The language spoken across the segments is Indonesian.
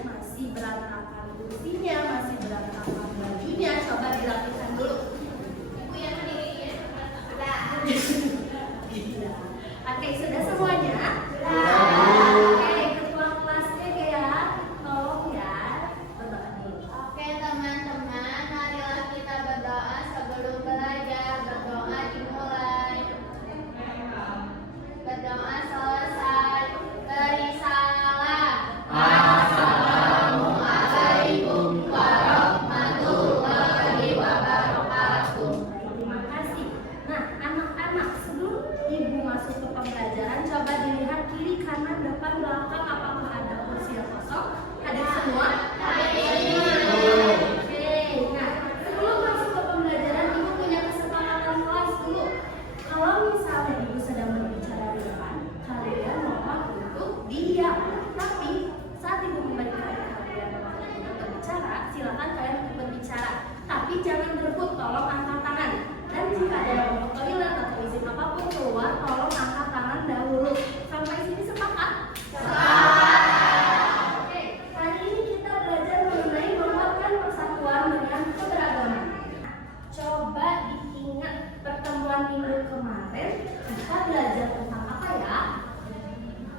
masih berantakan kursinya, masih berantakan bajunya, coba dirapikan dulu. Ibu yang ini ya. Sudah. Oke, sudah semuanya? Oke, ketua kelasnya ya, tolong ya berdoa dulu. Oke teman-teman, marilah kita berdoa sebelum belajar. Berdoa dimulai. Berdoa selesai. Beri salam. Assalamualaikum warahmatullahi wabarakatuh. Terima kasih. Nah, anak-anak, sebelum ibu masuk ke pembelajaran, coba dilihat kiri, kanan, depan, belakang, apakah ada kursi yang kosong? Hadir semua? Oke, nah sebelum masuk ke pembelajaran, ibu punya kesepakatan kelas dulu. Kalau misalnya ibu sedang berbicara di depan, kalian mohon untuk diam. Tapi saat ibu memberikan kalian untuk berbicara, silakan kalian untuk berbicara. Tapi jangan berebut, tolong angkat tangan. Dan jika ada yang mau ke toilet atau izin apapun keluar, tolong angkat tangan dahulu. Sampai sini sepakat? Oke, hari ini kita belajar mengenai menguatkan persatuan dengan keberagaman. Coba diingat pertemuan minggu kemarin kita belajar tentang apa ya?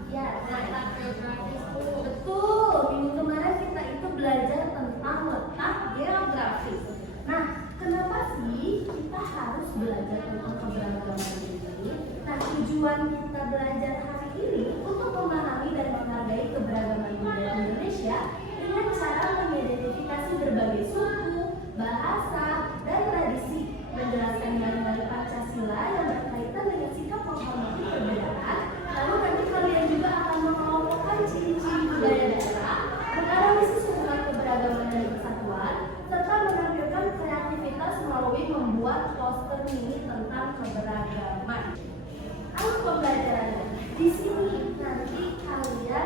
Ya, letak geografis. Betul, minggu kemarin kita itu belajar tentang letak geografis. Nah, kenapa sih kita harus belajar tentang keberagaman ini? Nah, tujuan kita belajar hari ini untuk memahami dan menghargai keberagaman budaya Indonesia dengan cara mengidentifikasi berbagai suku, bahasa, dan tradisi, menjelaskan nilai-nilai Pancasila yang berkaitan dengan sikap menghormati perbedaan. Lalu nanti kalian juga akan mengelompokkan ciri-ciri budaya daerah, menganalisis hubungan keberagaman dan persatuan, serta menampilkan kreativitas melalui membuat poster mini tentang keberagaman. Alat pembelajarannya di sini nanti kalian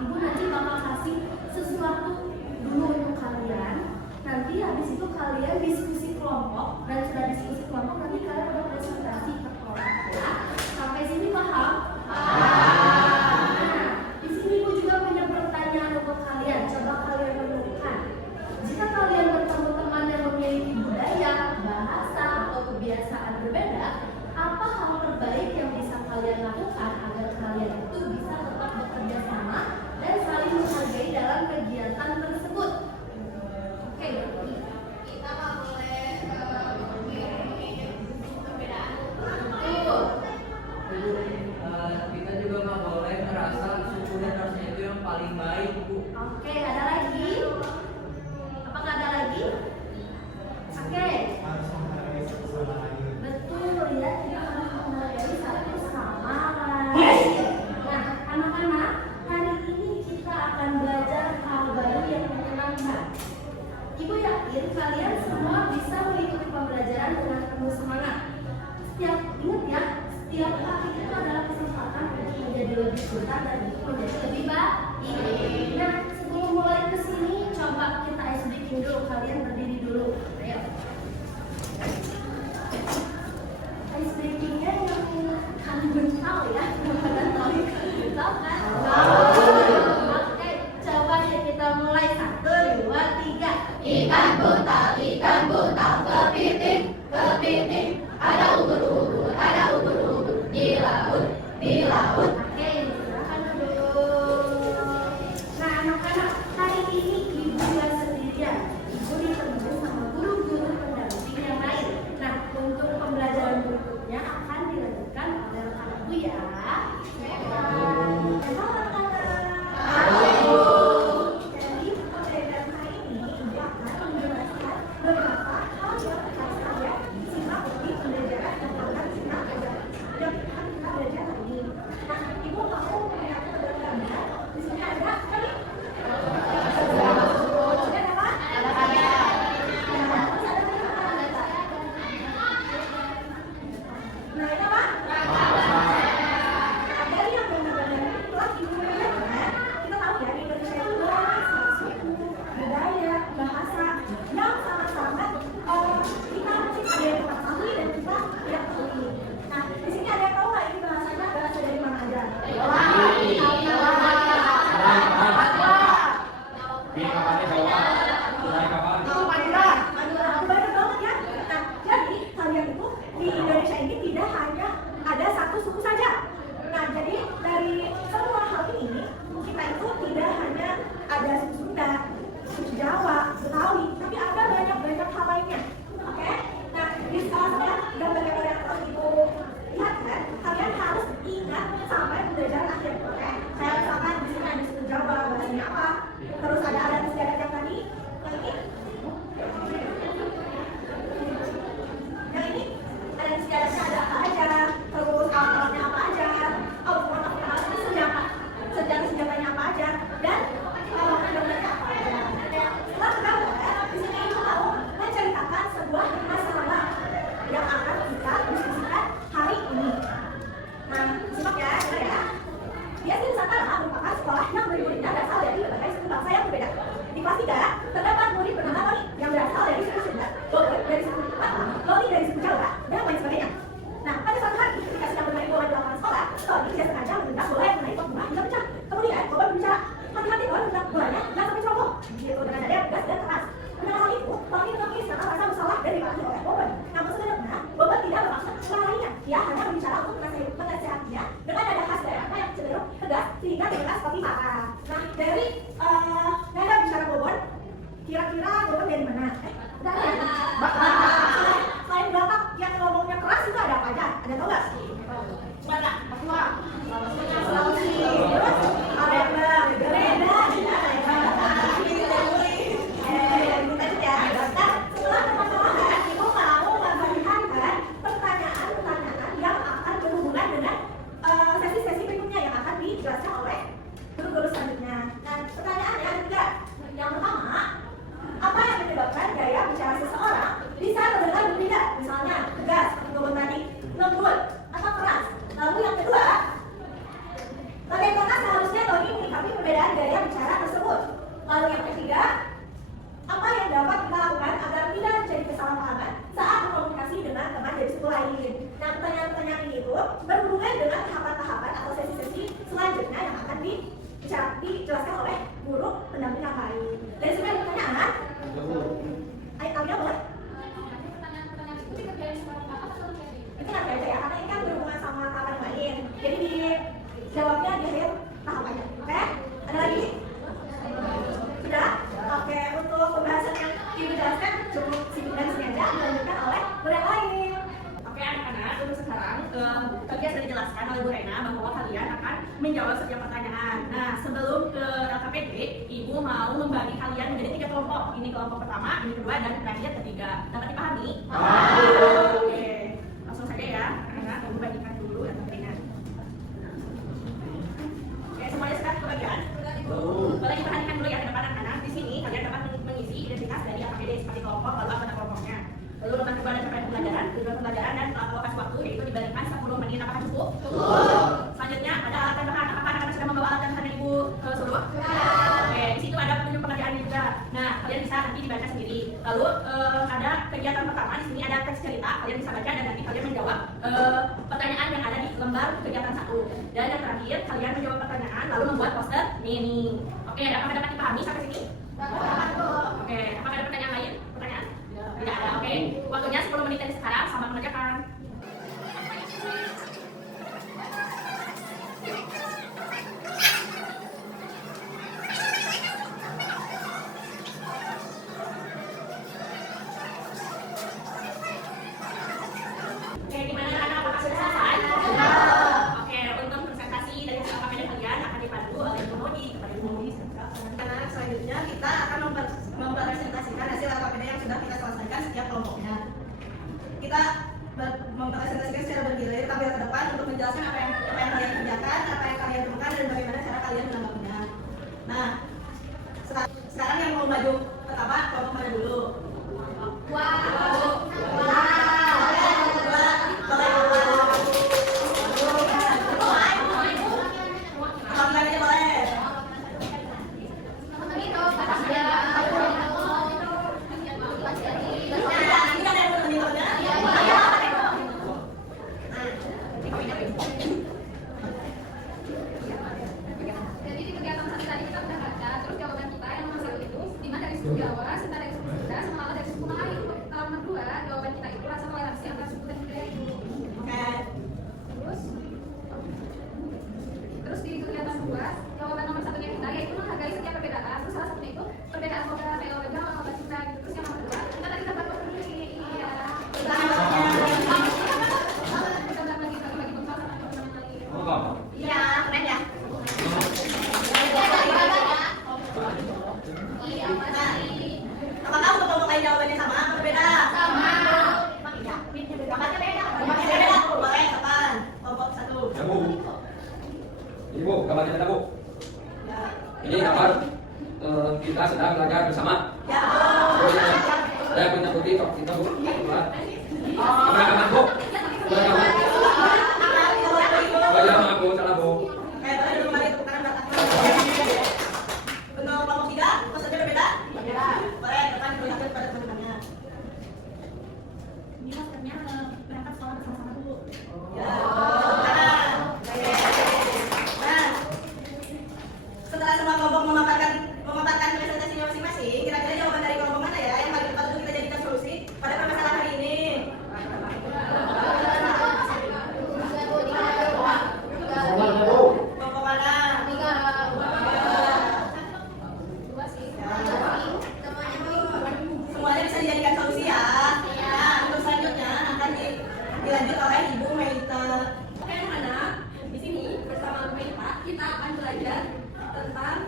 ibu nanti bakal kasih sesuatu dulu untuk kalian. Nanti habis itu kalian diskusi kelompok, dan setelah diskusi kelompok nanti kalian akan presentasi ke kelompok ya. Sampai sini paham? Nah, di sini ibu juga punya pertanyaan untuk kalian. Coba kalian renungkan. Jika kalian bertemu teman yang memiliki budaya, bahasa, atau kebiasaan berbeda, apa hal terbaik yang bisa kalian lakukan agar kalian itu bisa tetap bekerja sama dan saling menghargai dalam kegiatan tersebut? Oke, Kita nggak boleh perbedaan. betul. Kita juga nggak boleh merasa suku dan rasnya itu yang paling baik, Bu. Oke, ada lagi? Apakah ada lagi? Oke, Harus menghargai satu sama lain. betul ya, kita harus menghargai satu sama lain. Nah, anak-anak, hari ini kita akan belajar hal baru yang menyenangkan. Ibu yakin kalian semua bisa mengikuti pembelajaran dengan penuh semangat. Ingat ya, setiap hari itu adalah kesempatan untuk menjadi lebih pintar dan untuk menjadi lebih baik. Nah, sebelum mulai ke sini, coba kita ice breaking dulu. Kalian berdiri Terus ada adat istiadat yang tadi. Yang ini? Yang ini? Adat istiadatnya ada apa aja? Terus alat-alatnya apa aja? Senjata-senjatanya apa aja? Dan pendapatnya apa aja? Setelah ketahuan, di sini Ibu mau menceritakan sebuah masalah yang akan kita diskusikan hari ini. Nah, simak ya, dengar ya. Biasa Nusantara merupakan sekolah yang murid-muridnya berasal dari berbagai suku bangsa yang berbeda. Di kelas 3, terdapat murid bernama Tony yang berasal dari suku Sunda, Bogor dari suku Batak, Loli dari suku Jawa, dan lain sebagainya. Nah, pada suatu hari ketika sedang bermain bola di lapangan sekolah, Tony tidak sengaja menendang bola yang menaik bola hingga pecah. Kemudian, Boba berbicara, hati-hati bola menendang bolanya jangan sampai ceroboh. Gitu dengan nada yang tegas dan keras. Mendengar hal itu, Tony menangis karena rasa bersalah dan dimarahi oleh Boba. Namun sebenarnya, Boba tidak bermaksud memarahinya. Dia hanya berbicara untuk menasihatinya dengan nada khas daerahnya yang cenderung tegas sehingga terdengar seperti marah. Nah, dari nada bicara Bobon, kira-kira Bobon dari mana? Udah ada ya? Selain Batak yang ngomongnya keras itu ada apa aja? Ada tau nggak? Sumatera, Papua, Sulawesi, terus Palembang, Medan, setelah permasalahan, Ibu mau membagikan pertanyaan-pertanyaan yang akan berhubungan dengan sesi-sesi berikutnya yang akan dijelaskan oleh guru-guru selanjutnya. Dan pertanyaannya ada 3. Yang pertama, apa yang menyebabkan gaya bicara seseorang bisa terdengar berbeda? Misalnya tegas seperti Bobon tadi, lembut atau keras. Lalu yang kedua, bagaimana seharusnya Tony menyikapi perbedaan gaya bicara tersebut? Lalu yang ketiga, apa yang dapat kita lakukan agar tidak terjadi kesalahpahaman saat berkomunikasi dengan teman dari suku lain? Nah, pertanyaan-pertanyaan ini itu berhubungan dengan tahapan-tahapan atau sesi-sesi selanjutnya yang akan dijelaskan oleh guru pendamping yang lain. Dari sini ada pertanyaan? Ayo, boleh? Itu nanti aja ya, karena ini kan berhubungan sama tahapan yang lain. Jadi dijawabnya di akhir tahapannya. Oke? Ada lagi? Sudah? Oke, untuk pembahasan yang dijelaskan cukup singkat dan sini aja, dilanjutkan oleh guru yang lain. Oke anak-anak, untuk sekarang tadi sudah dijelaskan oleh Bu Rena bahwa kalian akan menjawab setiap pertanyaan. Nah, sebelum ke LKPD, Ibu mau membagi kalian menjadi 3 kelompok. Ini kelompok pertama, ini kedua, dan terakhir ketiga. Dapat dipahami? Oke, langsung saja ya. Anak-anak, Ibu bagikan dulu LKPD-nya. Oke, semuanya sudah kebagian? Boleh diperhatikan dulu ya ke depan anak-anak. Di sini kalian dapat mengisi identitas dari LKPD seperti kelompok, lalu anggota kelompoknya. Lalu lepas kedua dan capaian pembelajaran, tujuan pembelajaran dan alokasi waktu yaitu diberikan 10 menit. Apakah cukup? Selanjutnya ada alat dan bahan. Apakah anak-anak sudah membawa alat dan bahan yang Ibu suruh? Oke, di situ ada petunjuk pengerjaannya juga. Nah, kalian bisa nanti dibaca sendiri. Lalu ada kegiatan pertama di sini ada teks cerita. Kalian bisa baca dan nanti kalian menjawab pertanyaan yang ada di lembar kegiatan 1. Dan yang terakhir kalian menjawab pertanyaan lalu membuat poster mini. Oke, apakah dapat dipahami sampai sini? Oke, apakah ada pertanyaan lain? Pertanyaan? Tidak ada. Oke, waktunya 10 menit dari sekarang. Selamat mengerjakan. Oke, gimana anak? Apakah sudah selesai? Oke, untuk presentasi dari hasil LKPD kalian akan dipandu oleh Ibu Modi kepada Ibu Modi. Karena selanjutnya kita akan mempresentasikan hasil LKPD yang sudah kita selesaikan setiap kelompoknya. Kita mempresentasikan secara bergilir tampil ke depan untuk menjelaskan apa yang kalian kerjakan, apa yang kalian temukan, dan bagaimana cara kalian menanggapinya. Nah, sekarang yang mau maju pertama, kelompok mana dulu? Jadi di kegiatan satu tadi kita sudah baca, terus jawaban kita yang nomor 1 itu Dima dari suku Jawa, Sinta dari suku Sunda, sama Lala dari suku Melayu. Kalau nomor 2, jawaban kita itu rasa toleransi antara suku dan budaya itu. Terus di kegiatan 2, jawaban nomor 1-nya kita yaitu menghargai setiap perbedaan. Terus salah satunya itu perbedaan logat teologi sama logat Sunda gitu. Terus yang nomor 2, kita tadi dapat ini. Iya. Kita bagi pengetahuan sama teman-teman lain. Iya, keren ya. Ini kabar kita sedang belajar bersama. Ya. Saya punya bukti kok kita bu. Keberagaman bu. Keberagaman. Oh ya maaf bu, salah bu. Kayak tadi dulu kemarin tepuk tangan belakang. Untuk kelompok 3, peserta berbeda? Berbeda. Boleh, depan diperlihatkan kepada teman-temannya. Ini maksudnya berangkat sekolah bersama-sama dulu. Ya. Nah, setelah semua kelompok memaparkan presentasinya masing-masing, kira-kira jawaban dari kelompok mana ya yang paling tepat untuk kita jadikan solusi pada permasalahan hari ini? Kelompok mana? Semuanya bisa dijadikan solusi ya. Nah, untuk selanjutnya akan dilanjut oleh Ibu Melita. Oke anak-anak, di sini bersama Bu Melita kita akan belajar tentang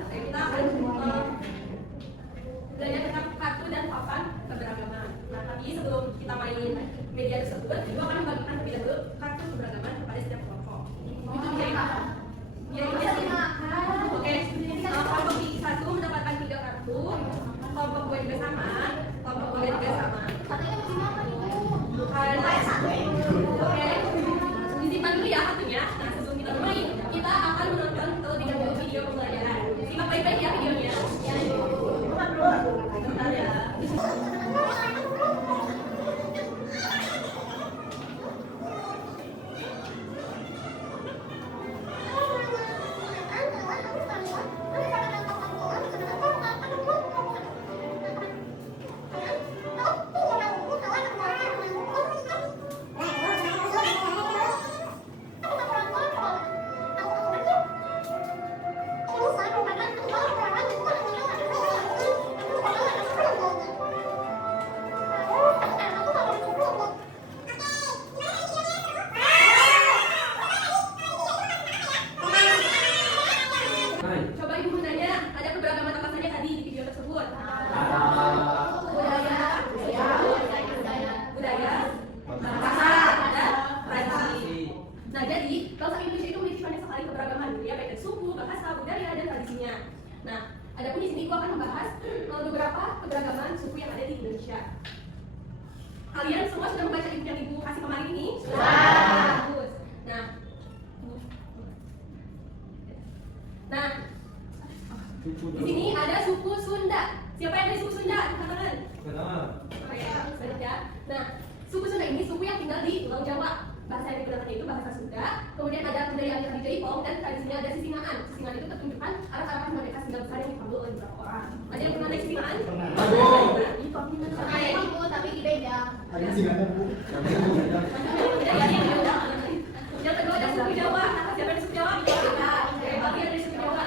kartu dan papan keberagaman. Nah, tapi sebelum kita main media tersebut, Ibu akan membagikan terlebih dahulu kartu keberagaman kepada setiap kelompok. Itu dia. Ya, oke. Kelompok 1 mendapatkan 3 kartu, kelompok 2 juga sama, kelompok 3 juga sama. Oke, disimpan dulu ya kartunya. Nah, sebelum kita mulai, kita akan menonton terlebih dahulu video pembelajaran. Simak baik-baik ya videonya. Bentar ya. Coba Ibu menanya, ada keberagaman apa saja tadi di video tersebut? Budaya, bahasa, dan tradisi. Nah, jadi bangsa Indonesia itu memiliki banyak sekali keberagaman budaya, baik dari suku, bahasa, budaya, dan tradisinya. Nah, adapun di sini Ibu akan membahas beberapa keberagaman suku yang ada di Indonesia. Kalian semua sudah membaca buku yang Ibu kasih kemarin ini? Bagus. Nah, di sini ada suku Sunda. Siapa yang dari suku Sunda? Katakan. Oke, banyak ya. Nah, suku Sunda ini suku yang tinggal di Pulau Jawa. Bahasa yang digunakan itu bahasa Sunda. Kemudian ada budaya yang di Jaipong dan tradisinya ada sisingaan. Sisingaan itu pertunjukan arah-arahan mereka singgah besar yang dipanggil oleh beberapa orang. Ada yang pernah naik sisingaan? Tapi di beda. Yang kedua ada suku Jawa. Siapa yang suku Jawa? Bagian dari suku Jawa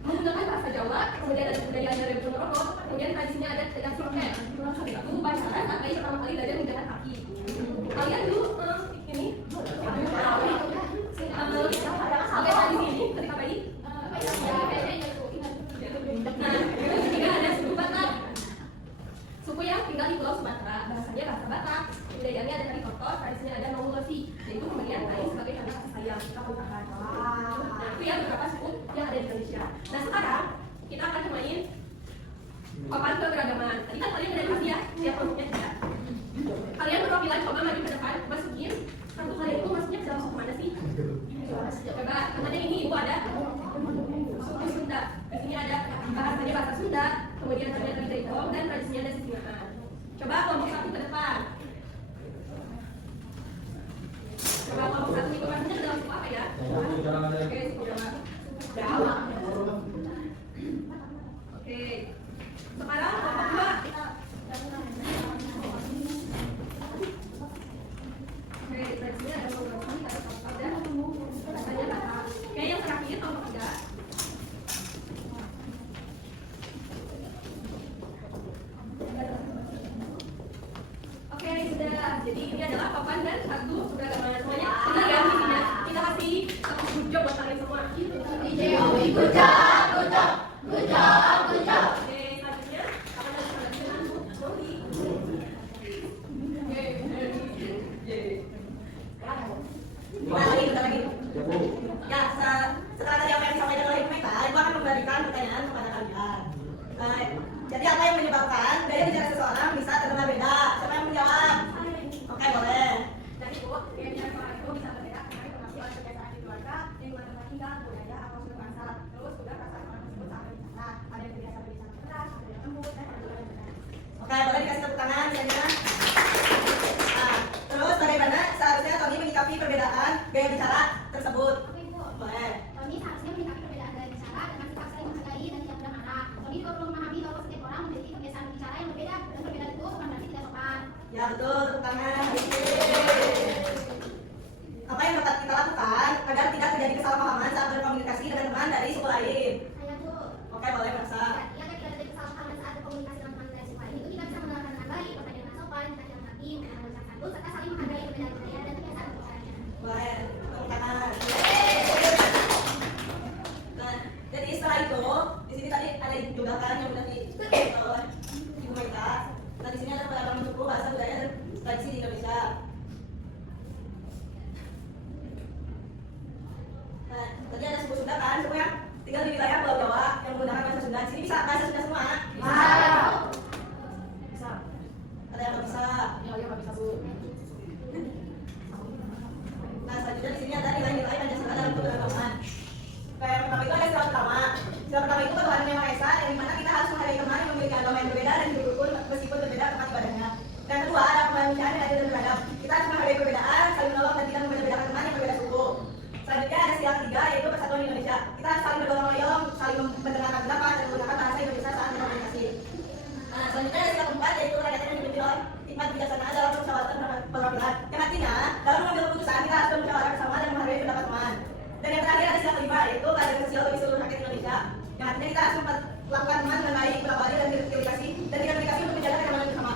menggunakan bahasa Jawa, kemudian ada budaya dari Ponorogo, kemudian tradisinya ada sedang singket. Itu pacaran sampai pertama kali belajar menjalan kaki. Kalian dulu ini sampai tadi sini ketika bayi. Nah, yang ketiga ada suku Batak. Suku yang tinggal di Pulau Sumatera, bahasanya bahasa Batak. Budayanya ada dari kotor, tradisinya ada Mawulosi, yaitu pemberian kain sebagai tanda kasih sayang, pernikahan. Nah, itu ya beberapa suku yang ada di Indonesia. Nah, sekarang kita akan main papan keberagaman. Tadi kan kalian udah dikasih ya, siap kelompoknya tidak. Kalian perwakilan coba maju ke depan, masukin kartu kalian itu masuknya ke dalam suku mana sih? Coba, karena ini Ibu ada suku Sunda. Di sini ada bahasanya bahasa Sunda, kemudian ada dari Jaipong dan tradisinya ada sisingaan. Coba kelompok 1 ke depan. Coba kelompok 1 itu masuknya ke dalam suku apa ya? Oke, suku Jawa. Oke. Sekarang kelompok 2. Oke, tradisinya ada Mawulosi, ada kotor dan bahasanya Batak. Oke, yang terakhir kelompok 3. Oke, sudah. Jadi ini adalah papan dan kartu keberagaman. Semuanya sudah ya isinya. Kita kasih satu good job buat kalian semua. Good job. Oke, selanjutnya akan ada dengan Bu Moli. Bentar lagi. Ya, setelah tadi apa yang disampaikan oleh Ibu Meta, Ibu akan memberikan pertanyaan pertanyaan kepada kalian. Jadi apa yang menyebabkan gaya bicara seseorang bisa terdengar beda? Siapa yang menjawab? Oke, boleh. Dari itu, gaya bicara seorang itu bisa berbeda karena dipengaruhi oleh kebiasaan di keluarga, lingkungan tempat tinggal, budaya, atau suku bangsa. Terus juga perasaan orang tersebut saat berbicara. Ada yang terbiasa berbicara keras, ada yang lembut, dan ada yang berbeda. Oke, boleh dikasih tepuk tangan, Janina. Terus bagaimana seharusnya Tony menyikapi perbedaan gaya bicara tersebut? Boleh. Tony seharusnya menyikapi perbedaan gaya bicara dengan sikap saling menghargai dan tidak mudah marah. Tony juga perlu memahami bahwa setiap orang memiliki kebiasaan bicara yang berbeda dan perbedaan itu bukan berarti tidak sopan. Ya betul, tepuk tangan. Apa yang dapat kita lakukan agar tidak terjadi kesalahpahaman saat berkomunikasi dengan teman dari suku lain? Saya tuh Oke, boleh Mersa. ya kan tidak terjadi kesalahpahaman saat berkomunikasi dengan teman dari suku lain itu kita bisa menerapkan dengan baik pertanyaan yang sopan, pertanyaan hati, mengucapkan satu serta saling menghargai perbedaan budaya dan kebiasaan berbicaranya. Boleh, tepuk tangan. Nah, jadi setelah itu, di sini tadi ada juga kan yang udah oleh Ibu Maita. Nah, di sini ada beragam suku, bahasa, budaya, dan tradisi di Indonesia. Nah, tadi ada suku Sunda kan, suku yang tinggal di wilayah Pulau Jawa yang menggunakan bahasa Sunda. Di sini bisa bahasa Sunda semua? Bisa. Ada yang nggak bisa? Ya, nggak bisa, Bu. Nah, selanjutnya di sini ada nilai-nilai Pancasila dalam keberagaman. Kayak yang pertama itu ada sila pertama. Sila pertama itu ketuhanan yang Maha Esa, yang dimana kita harus menghargai teman yang memiliki agama yang berbeda dan hidup rukun meskipun berbeda tempat ibadahnya. Dan kedua ada kemanusiaan yang adil dan beradab. Kita harus menghargai perbedaan, saling menolong dan tidak membeda-bedakan teman yang berbeda suku. Selanjutnya ada sila ketiga yaitu persatuan Indonesia. Kita harus saling bergotong-royong, saling mendengarkan pendapat dan menggunakan bahasa Indonesia saat berkomunikasi. Nah, selanjutnya ada sila keempat yaitu rakyat yang dipimpin oleh hikmat bijaksanaan dalam permusyawaratan perwakilan. Yang artinya dalam mengambil keputusan kita harus bermusyawarah bersama dan menghargai pendapat teman. Dan yang terakhir ada sila kelima yaitu keadilan sosial bagi seluruh rakyat Indonesia. Yang artinya kita harus melakukan teman dengan baik, berlaku adil dan dedikasi dan tidak dedikasi untuk menjaga keamanan bersama.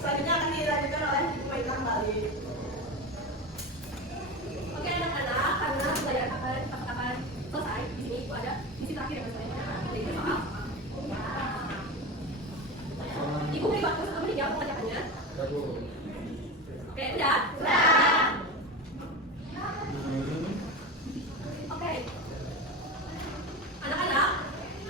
Selanjutnya akan dilanjutkan oleh Ibu Maita kembali. Oke anak-anak, karena pelajaran akan selesai, di sini itu ada misi terakhir yang saya yaitu soal Ibu beri waktu 1 menit ya untuk mengerjakannya. Oke, udah? Oke. Anak-anak,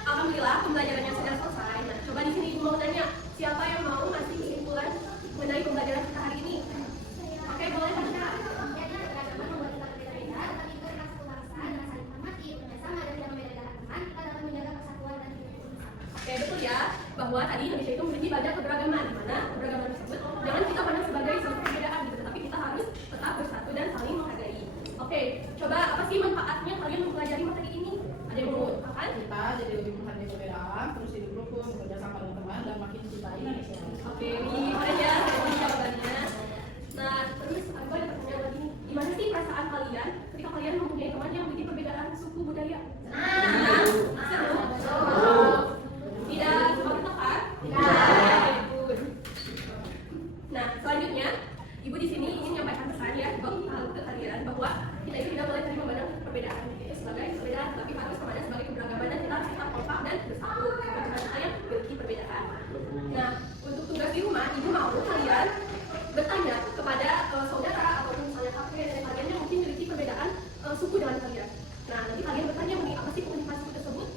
alhamdulillah pembelajarannya sudah selesai. Nah, coba di sini Ibu mau tanya, siapa yang mau ngasih kesimpulan mengenai pembelajaran kita hari ini? Oke, boleh Kak. Jadi beragama membuat kita berbeda-beda, tetapi juga kita satu bangsa dengan saling menghormati, bekerjasama dan tidak membedakan teman, kita dapat menjaga persatuan dan hidup bersama. Oke, betul ya, bahwa tadi Indonesia itu memiliki banyak keberagaman, di mana keberagaman tersebut jangan kita pandang sebagai suatu perbedaan gitu, tetapi kita harus tetap bersatu dan saling menghargai. Oke, coba apa sih manfaatnya kalian mempelajari materi ini? Ada yang mau akan? Kita jadi lebih menghargai perbedaan, terus hidup rukun, bekerja sama dengan teman, dan makin cintai Indonesia. Oke, gimana ya jawabannya? Nah, terus aku ada pertanyaan lagi nih. Gimana sih perasaan kalian ketika kalian mempunyai teman yang memiliki perbedaan suku budaya? Seru? Tidak semangat kan? Tidak. Nah, selanjutnya, Ibu di sini ingin menyampaikan pesan ya ke kalian bahwa kita itu tidak boleh terima memandang perbedaan itu sebagai perbedaan, tapi harus memandang sebagai keberagaman dan kita harus tetap kompak dan bersatu karena kalian memiliki perbedaan. Nah, untuk tugas di rumah, Ibu mau kalian bertanya kepada saudara ataupun misalnya kakek dari kalian yang mungkin memiliki perbedaan suku dengan kalian. Nah, nanti kalian bertanya mengenai apa sih keunikan suku tersebut.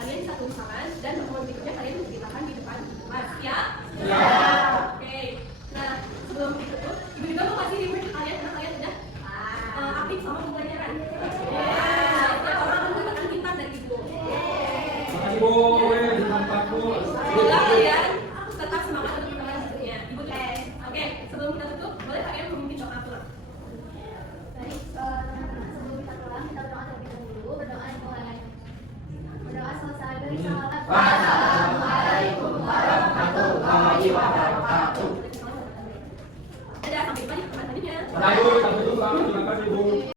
Kalian bisa tuliskan dan pertemuan berikutnya kalian menceritakan di depan kelas ya? Ya. Oke. Nah, sebelum ditutup, Ibu juga mau kasih reward ke kalian karena kalian sudah aktif sama pembelajaran. Setiap orang tentu akan pintar dari Ibu. Makasih Bu, ditangkap Bu. Semoga kalian tetap semangat untuk berlanjutnya. Ibu tulis. Oke, sebelum kita tutup, boleh kalian memimpin doa pulang. Baik, teman-teman, sebelum kita pulang, kita berdoa terlebih dahulu, berdoa dimulai. Berdoa selesai, beri salawat. Wassalamualaikum warahmatullahi wabarakatuh. Dadah, sampai jumpa di pertemuan selanjutnya. Terima kasih Bu.